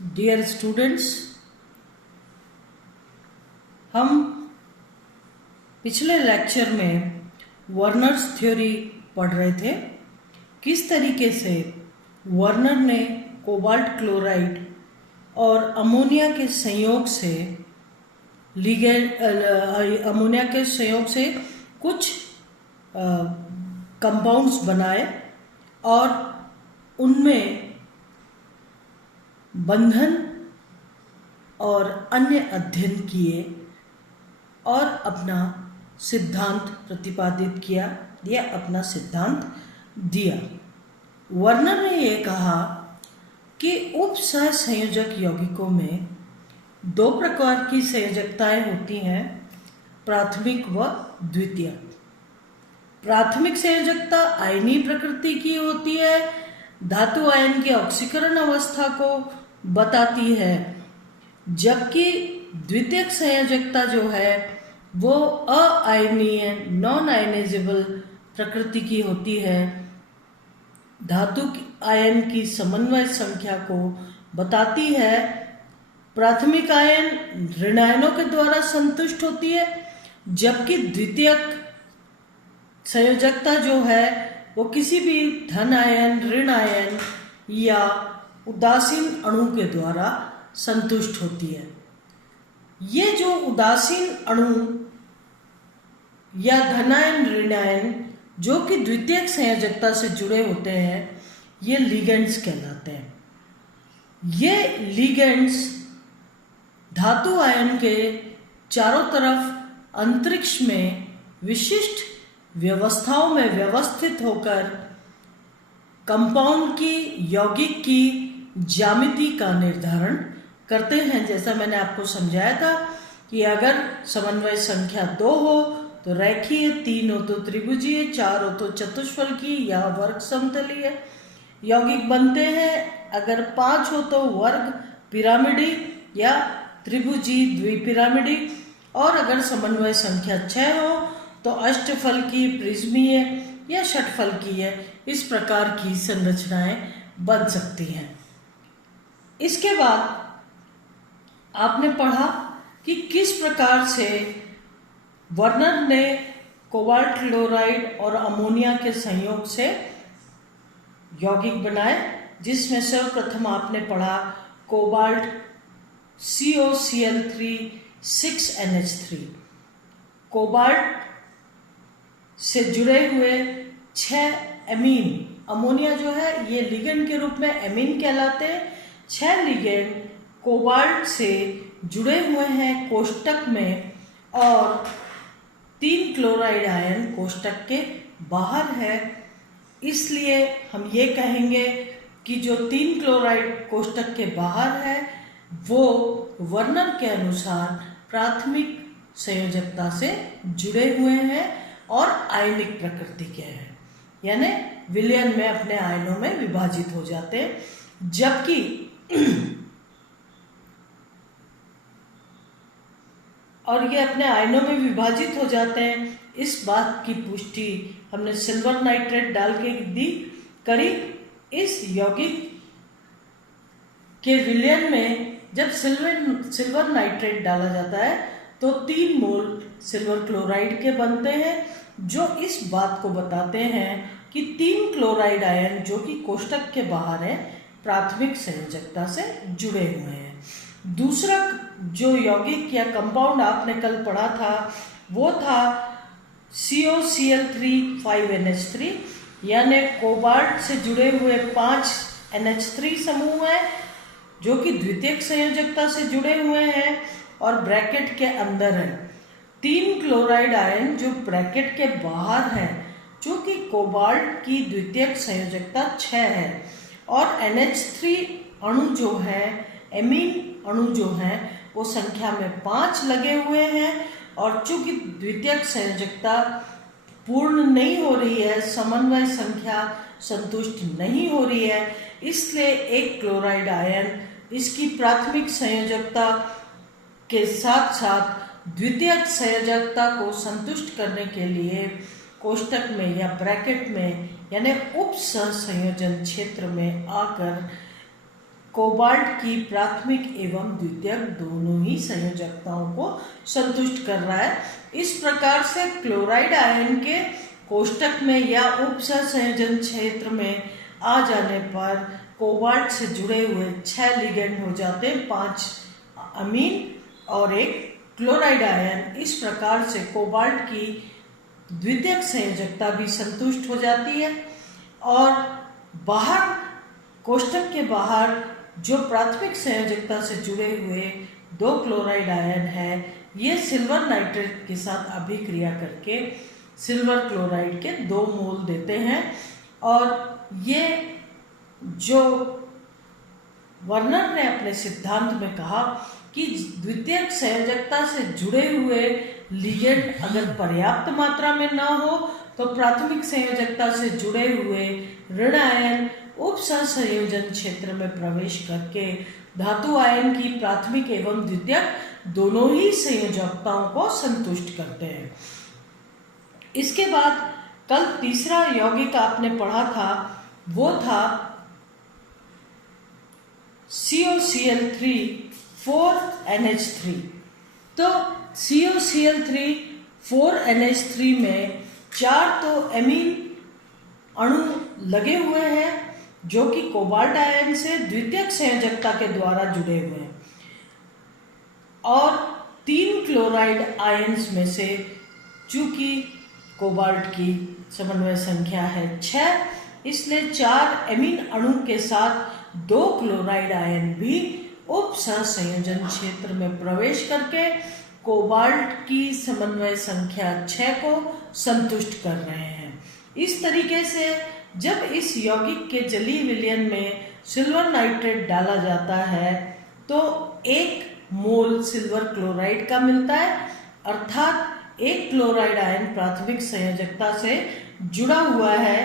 Dear students, हम पिछले lecture में वर्नर्स थ्योरी पढ़ रहे थे। किस तरीके से वर्नर ने कोबाल्ट क्लोराइड और अमोनिया के संयोग से कुछ कंपाउंड्स बनाए और उनमें बंधन और अन्य अध्ययन किए और अपना सिद्धांत प्रतिपादित किया या अपना सिद्धांत दिया। वर्नर ने यह कहा कि उपसहसंयोजक यौगिकों में दो प्रकार की संयोजकताएं होती हैं, प्राथमिक व द्वितीयक। प्राथमिक संयोजकता आयनीय प्रकृति की होती है, धातु आयन की ऑक्सीकरण अवस्था को बताती है, जबकि द्वितीयक संयोजकता जो है वो अआयनीय नॉन आयनाइजेबल प्रकृति की होती है, धातु आयन की समन्वय संख्या को बताती है। प्राथमिक आयन ऋण आयनों के द्वारा संतुष्ट होती है, जबकि द्वितीयक संयोजकता जो है वो किसी भी धन आयन, ऋण आयन या उदासीन अणु के द्वारा संतुष्ट होती है। ये जो उदासीन अणु या धनायन, ऋणायन जो कि द्वितीयक संयोजकता से जुड़े होते हैं, ये लिगेंड्स कहलाते हैं। ये लिगेंड्स धातु आयन के चारों तरफ अंतरिक्ष में विशिष्ट व्यवस्थाओं में व्यवस्थित होकर कंपाउंड की, यौगिक की ज्यामिति का निर्धारण करते हैं। जैसा मैंने आपको समझाया था कि अगर समन्वय संख्या 2 हो तो रेखीय, 3 हो तो त्रिभुजीय, 4 हो तो चतुष्फलकी या वर्ग समतलीय यौगिक बनते हैं। अगर 5 हो तो वर्ग पिरामिडी या त्रिभुजी द्विपिरामिडी, और अगर समन्वय संख्या 6 हो तो अष्टफलकी, प्रिज्मीय या षटफलकीय, इस प्रकार की संरचनाएं बन सकती हैं। इसके बाद आपने पढ़ा कि किस प्रकार से वर्नर ने कोबाल्ट क्लोराइड और अमोनिया के संयोग से यौगिक बनाए, जिसमें सर्वप्रथम आपने पढ़ा कोबाल्ट COCl3 6NH3। कोबाल्ट से जुड़े हुए 6 एमीन, अमोनिया जो है ये लिगेंड के रूप में एमीन कहलाते हैं। 6 लिगेंड कोबाल्ट से जुड़े हुए हैं कोष्टक में, और 3 क्लोराइड आयन कोष्टक के बाहर है। इसलिए हम ये कहेंगे कि जो 3 क्लोराइड कोष्टक के बाहर है वो वर्नर के अनुसार प्राथमिक संयोजकता से जुड़े हुए हैं और आयनिक प्रकृति के हैं, यानी विलयन में अपने आयनों में विभाजित हो जाते हैं। जबकि और ये अपने आयनों में विभाजित हो जाते हैं, इस बात की पुष्टि हमने सिल्वर नाइट्रेट डाल के करी। इस यौगिक के विलयन में जब सिल्वर नाइट्रेट डाला जाता है तो 3 मोल सिल्वर क्लोराइड के बनते हैं, जो इस बात को बताते हैं कि 3 क्लोराइड आयन जो कि कोष्टक के बाहर है प्राथमिक संयोजकता से जुड़े हुए हैं। दूसरा जो यौगिक या कंपाउंड आपने कल पढ़ा था वो था COCl3 5NH3, यानी कोबाल्ट से जुड़े हुए 5 NH3 समूह हैं जो कि द्वितीयक संयोजकता से जुड़े हुए हैं और ब्रैकेट के अंदर है। 3 क्लोराइड आयन जो ब्रैकेट के बाहर है, जो कि कोबाल्ट की द्वितीयक संयोजकता 6 है, और NH3 अणु जो है, एमीन अणु जो हैं वो संख्या में 5 लगे हुए हैं। और चूंकि द्वितीयक संयोजकता पूर्ण नहीं हो रही है, समन्वय संख्या संतुष्ट नहीं हो रही है, इसलिए एक क्लोराइड आयन इसकी प्राथमिक संयोजकता के साथ साथ द्वितीयक संयोजकता को संतुष्ट करने के लिए कोष्टक में या ब्रैकेट में यानी उप सहसंयोजन क्षेत्र में आकर कोबाल्ट की प्राथमिक एवं द्वितीयक दोनों ही संयोजकताओं को संतुष्ट कर रहा है। इस प्रकार से क्लोराइड आयन के कोष्टक में या उप सहसंयोजन क्षेत्र में आ जाने पर कोबाल्ट से जुड़े हुए 6 लिगेंड हो जाते हैं, 5 अमीन और एक क्लोराइड आयन। इस प्रकार से कोबाल्ट की द्वितीयक संयोजकता भी संतुष्ट हो जाती है। और बाहर कोष्टक के बाहर जो प्राथमिक संयोजकता से जुड़े हुए 2 क्लोराइड आयन है, ये सिल्वर नाइट्रेट के साथ अभिक्रिया करके सिल्वर क्लोराइड के 2 मोल देते हैं। और ये जो वर्नर ने अपने सिद्धांत में कहा कि द्वितीयक संयोजकता से जुड़े हुए लिगेंड अगर पर्याप्त मात्रा में न हो तो प्राथमिक संयोजकता से जुड़े हुए ऋण आयन उप सहसंयोजन क्षेत्र में प्रवेश करके धातु आयन की प्राथमिक एवं द्वितीयक दोनों ही संयोजकताओं को संतुष्ट करते हैं। इसके बाद कल तीसरा यौगिक आपने पढ़ा था, वो था COCl3 4NH3। तो COCl3 4NH3 में 4 तो एमीन अणु लगे हुए हैं जो कि कोबाल्ट आयन से द्वितीयक संयोजकता के द्वारा जुड़े हुए हैं, और 3 क्लोराइड आयन्स में से चूंकि कोबाल्ट की समन्वय संख्या है 6, इसलिए 4 एमीन अणु के साथ 2 क्लोराइड आयन भी उप सहसंयोजन क्षेत्र में प्रवेश करके कोबाल्ट की समन्वय संख्या 6 को संतुष्ट कर रहे हैं। इस तरीके से जब इस यौगिक के जलीय विलयन में सिल्वर नाइट्रेट डाला जाता है तो 1 मोल सिल्वर क्लोराइड का मिलता है, अर्थात 1 क्लोराइड आयन प्राथमिक संयोजकता से जुड़ा हुआ है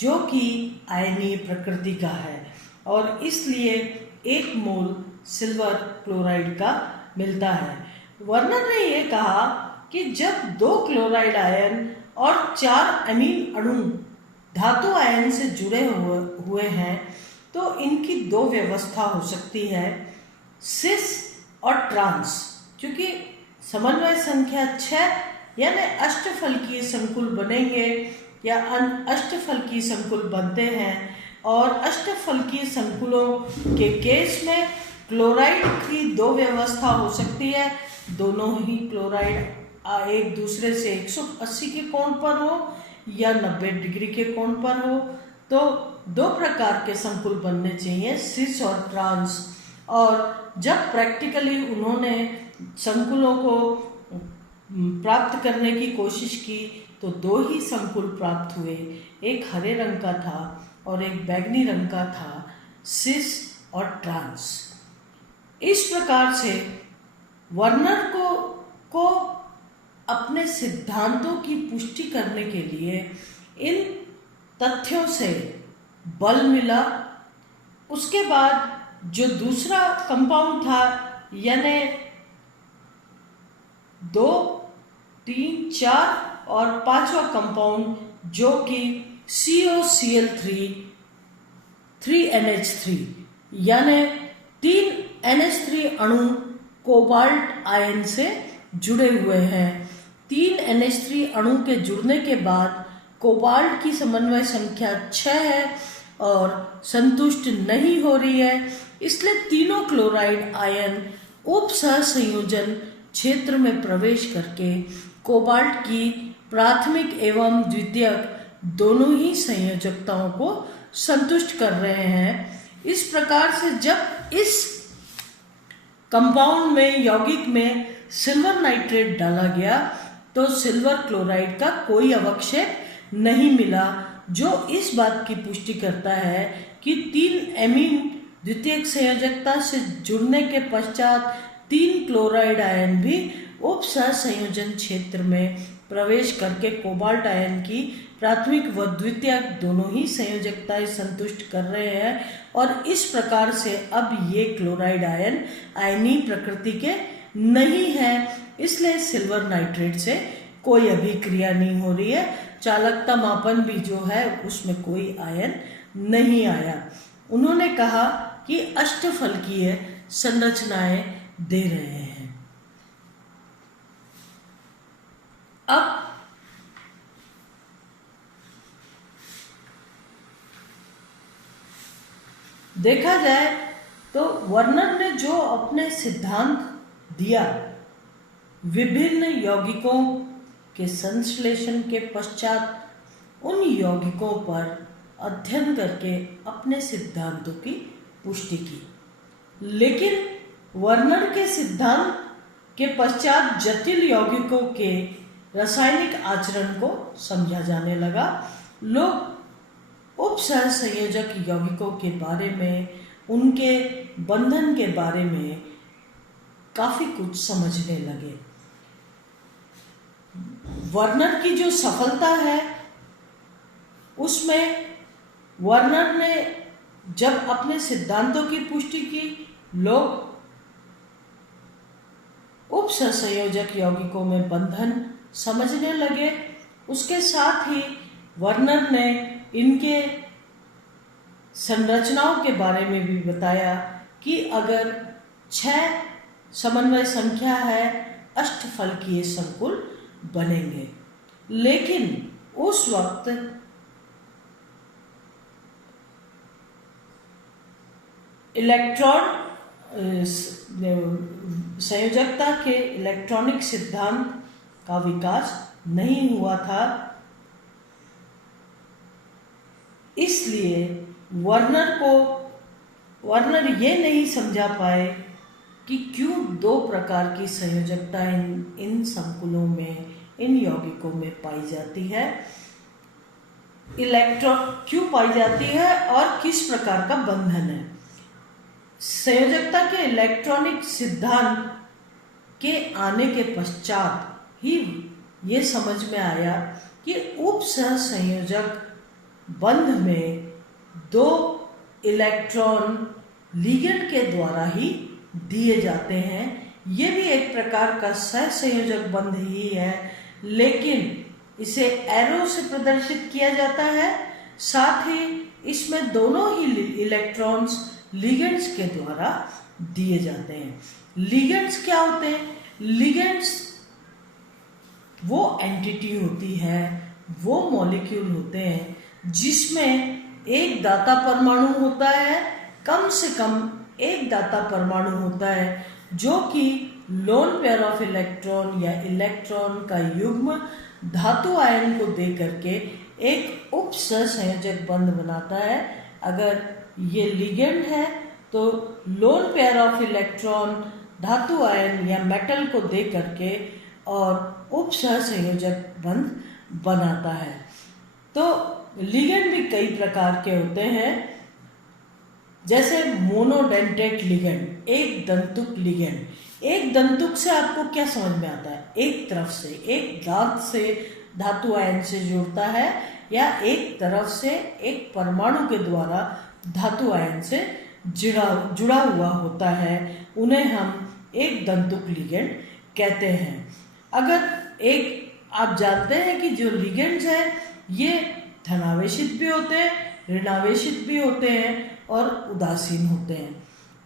जो कि आयनीय प्रकृति का है, और इसलिए 1 मोल सिल्वर क्लोराइड का मिलता है। वर्नर ने यह कहा कि जब 2 क्लोराइड आयन और 4 अमीन अणु धातु आयन से जुड़े हुए हैं तो इनकी 2 व्यवस्था हो सकती है, सिस और ट्रांस। क्योंकि समन्वय संख्या 6 यानी अष्टफलकीय संकुल बनेंगे या अष्टफलकीय संकुल बनते हैं, और अष्टफलकीय संकुलों के केस में क्लोराइड की 2 व्यवस्था हो सकती है, दोनों ही क्लोराइड एक दूसरे से 180 के कोण पर हो या 90 डिग्री के कोण पर हो। तो 2 प्रकार के संकुल बनने चाहिए, सिस और ट्रांस। और जब प्रैक्टिकली उन्होंने संकुलों को प्राप्त करने की कोशिश की तो 2 ही संकुल प्राप्त हुए, एक हरे रंग का था और एक बैंगनी रंग का था, सिस और ट्रांस। इस प्रकार से वर्नर को अपने सिद्धांतों की पुष्टि करने के लिए इन तथ्यों से बल मिला। उसके बाद जो दूसरा कंपाउंड था, यानी 2, 3, 4 और 5वां कंपाउंड जो कि COCl3 3NH3, यानी 3 NH3 अणु कोबाल्ट आयन से जुड़े हुए हैं। 3 NH3 अणु के जुड़ने के बाद कोबाल्ट की समन्वय संख्या 6 है और संतुष्ट नहीं हो रही है, इसलिए तीनों क्लोराइड आयन उप सहसंयोजन क्षेत्र में प्रवेश करके कोबाल्ट की प्राथमिक एवं द्वितीयक दोनों ही संयोजकताओं को संतुष्ट कर रहे हैं। इस प्रकार से जब इस कंपाउंड में यौगिक में सिल्वर नाइट्रेट डाला गया तो सिल्वर क्लोराइड का कोई अवक्षेप नहीं मिला, जो इस बात की पुष्टि करता है कि 3 एमीन द्वितीयक संयोजकता से जुड़ने के पश्चात 3 क्लोराइड आयन भी उप सहसंयोजन क्षेत्र में प्रवेश करके कोबाल्ट आयन की प्राथमिक व द्वितीयक दोनों ही संयोजकताएं संतुष्ट कर रहे हैं, और इस प्रकार से अब ये क्लोराइड आयन आयनीय प्रकृति के नहीं है, इसलिए सिल्वर नाइट्रेट से कोई अभिक्रिया नहीं हो रही है। चालकता मापन भी जो है उसमें कोई आयन नहीं आया। उन्होंने कहा कि अष्टफलकीय संरचनाएं दे रहे हैं। अब देखा जाए तो वर्नर ने जो अपने सिद्धांत दिया, विभिन्न यौगिकों के संश्लेषण के पश्चात उन यौगिकों पर अध्ययन करके अपने सिद्धांतों की पुष्टि की। लेकिन वर्नर के सिद्धांत के पश्चात जटिल यौगिकों के रासायनिक आचरण को समझा जाने लगा। लोग उपसहसंयोजक यौगिकों के बारे में, उनके बंधन के बारे में काफी कुछ समझने लगे। वर्नर की जो सफलता है उसमें वर्नर ने जब अपने सिद्धांतों की पुष्टि की, लोग उपसहसंयोजक यौगिकों में बंधन समझने लगे। उसके साथ ही वर्नर ने इनके संरचनाओं के बारे में भी बताया कि अगर 6 समन्वय संख्या है, अष्टफलकीय संकुल बनेंगे। लेकिन उस वक्त इलेक्ट्रॉन संयोजकता के इलेक्ट्रॉनिक सिद्धांत का विकास नहीं हुआ था। इसलिए वर्नर ये नहीं समझा पाए कि क्यों 2 प्रकार की संयोजकता इन संकुलों में, इन यौगिकों में पाई जाती है, इलेक्ट्रॉन क्यों पाई जाती है और किस प्रकार का बंधन है। संयोजकता के इलेक्ट्रॉनिक सिद्धांत के आने के पश्चात ही ये समझ में आया कि उपसहसंयोजक बंध में 2 इलेक्ट्रॉन लिगेंड के द्वारा ही दिए जाते हैं। ये भी एक प्रकार का सहसंयोजक बंध ही है, लेकिन इसे एरो से प्रदर्शित किया जाता है। साथ ही इसमें दोनों ही इलेक्ट्रॉन्स लिगेंड्स के द्वारा दिए जाते हैं। लिगेंड्स क्या होते हैं? लिगेंड्स वो एंटिटी होती है, वो मॉलिक्यूल होते हैं जिसमें एक दाता परमाणु होता है, कम से कम एक दाता परमाणु होता है जो कि लोन पेयर ऑफ इलेक्ट्रॉन या इलेक्ट्रॉन का युग्म धातु आयन को दे करके एक उपसहसंयोजक बंध बनाता है। अगर ये लिगेंड है तो लोन पेयर ऑफ इलेक्ट्रॉन धातु आयन या मेटल को दे करके और उपसहसंयोजक बंध बनाता है। तो लिगेंड भी कई प्रकार के होते हैं, जैसे मोनोडेंटेट लिगेंड, एक दंतुक लिगेंड। एक दंतुक से आपको क्या समझ में आता है? एक तरफ से, एक दांत से धातु आयन से जुड़ता है या एक तरफ से एक परमाणु के द्वारा धातु आयन से जुड़ा हुआ होता है, उन्हें हम एक दंतुक लिगेंड कहते हैं। अगर आप जानते हैं कि जो लिगेंड्स हैं ये धनावेशित भी होते हैं, ऋणावेशित भी होते हैं और उदासीन होते हैं।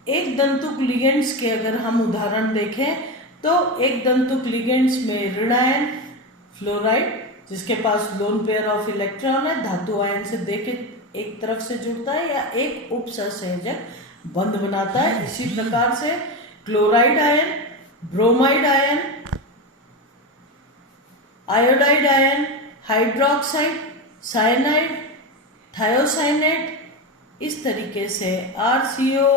एक दंतुक लिगेंड्स के अगर हम उदाहरण देखें तो एक दंतुक लिगेंड्स में ऋणायन फ्लोराइड, जिसके पास लोन पेयर ऑफ इलेक्ट्रॉन है, धातु आयन से देके एक तरफ से जुड़ता है या एक उपसहसंयोजक बंध बनाता है। इसी प्रकार से chloride ion, bromide ion, iodide ion, hydroxide, cyanide, thiocyanate, इस तरीके से RCO,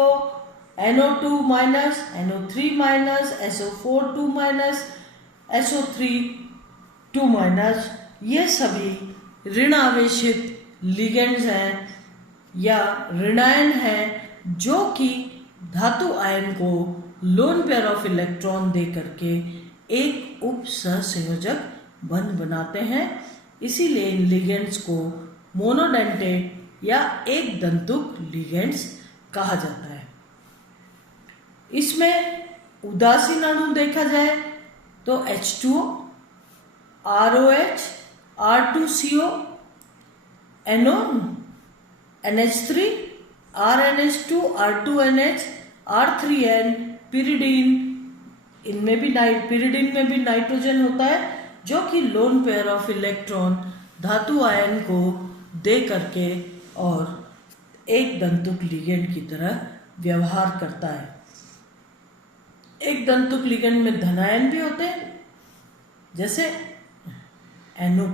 NO2 minus, NO3 minus, SO4 2 minus, SO3 2 minus, ये सभी ऋणावेशित लिगेंड्स हैं या ऋणायन हैं जो कि धातु आयन को लोन पेयर ऑफ इलेक्ट्रॉन दे करके एक उपसहसंयोजक बंध बनाते हैं। इसीलिए इन लिगेंड्स को मोनोडेंटेट या एक दंतुक लिगेंड्स कहा जाता है। इसमें उदासीन अणु देखा जाए तो H2O, ROH, R2CO, NO, NH3, RNH2, R2NH, R3N, pyridine, इनमें भी pyridine में भी नाइट्रोजन होता है, जो कि लोन पेयर ऑफ इलेक्ट्रॉन धातु आयन को दे करके और एक दंतुक लिगेंड की तरह व्यवहार करता है। एक दंतुक लिगेंड में धनायन भी होते हैं, जैसे NO+,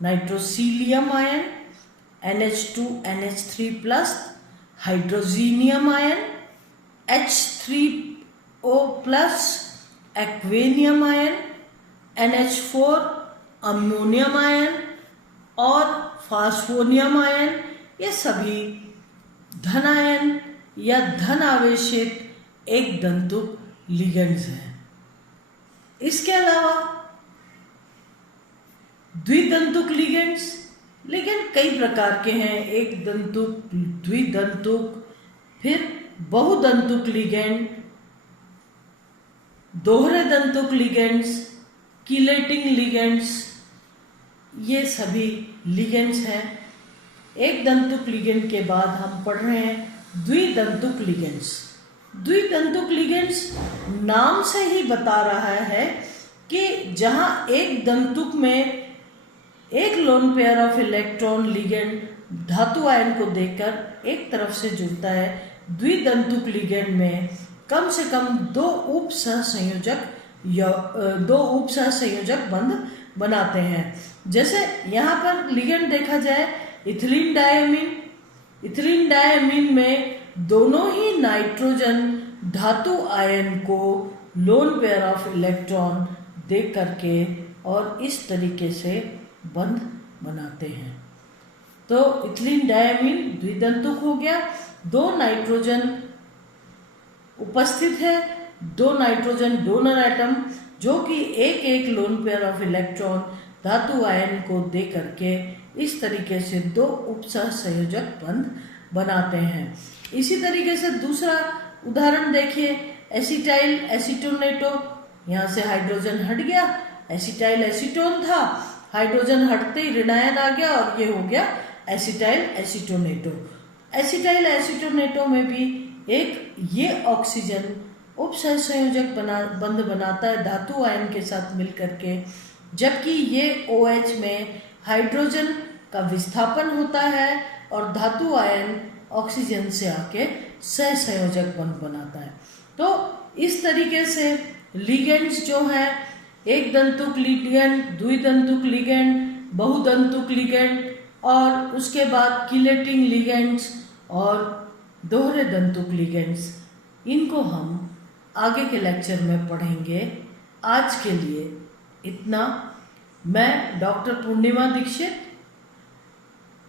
nitrosylium ion, NH2, NH3+, hydrogenium ion, H3O+, aquonium ion, NH4, ammonium ion और फास्फोनियम आयन। ये सभी धन आयन या धन आवेशित एक दंतुक लिगेंड्स हैं। इसके अलावा द्विदंतुक लिगेंड्स, लिगेंड कई प्रकार के हैं। एक दंतुक, द्विदंतुक, फिर बहुदंतुक लिगेंड, दोहरे दंतुक लिगेंड्स, कीलेटिंग लिगेंड्स, ये सभी लिगेंड्स हैं। एक दंतुक लिगेंड के बाद हम पढ़ रहे हैं द्विदंतुक लिगेंड्स। द्विदंतुक लिगेंड्स नाम से ही बता रहा है कि जहां एक दंतुक में एक lone pair of electron ligand धातु आयन को देकर एक तरफ से जुड़ता है, द्विदंतुक लिगेंड में कम से कम दो उप सहसंयोजक बंध बनाते हैं। जैसे यहाँ पर लिगेंड देखा जाए इथिलीन डायमीन, इथिलीन डायमीन में दोनों ही नाइट्रोजन धातु आयन को लोन पेयर ऑफ इलेक्ट्रॉन दे करके और इस तरीके से बंध बनाते हैं। तो इथिलीन डायमीन द्विदंतुक हो गया, दो नाइट्रोजन उपस्थित है, दो नाइट्रोजन डोनर एटम जो कि एक एक लोन पेयर ऑफ इलेक्ट्रॉन धातु आयन को दे करके इस तरीके से दो उपसहसंयोजक बंध बनाते हैं। इसी तरीके से दूसरा उदाहरण देखिए, एसिटाइल एसीटोनेटो, यहाँ से हाइड्रोजन हट गया, एसिटाइल एसीटोन था, हाइड्रोजन हटते ही ऋणायन आ गया और ये हो गया एसिटाइल एसीटोनेटो। एसिटाइल एसीटोनेटो में भी एक ये ऑक्सीजन उपसहसंयोजक बंध बनाता है धातु आयन के साथ मिलकर के, जबकि ये OH में हाइड्रोजन का विस्थापन होता है और धातु आयन ऑक्सीजन से आके सहसंयोजक बंध बनाता है। तो इस तरीके से लिगेंड्स जो हैं, एक दंतुक लिगेंड, द्विदंतुक लिगेंड, बहुदंतुक लिगेंड और उसके बाद कीलेटिंग लिगेंड्स और दोहरे दंतुक लिगेंड्स, इनको हम आगे के लेक्चर में पढ़ेंगे। आज के लिए इतना। मैं डॉक्टर पूर्णिमा दीक्षित,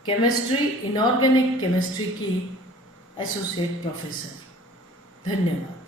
केमिस्ट्री, इनऑर्गेनिक केमिस्ट्री की एसोसिएट प्रोफेसर। धन्यवाद।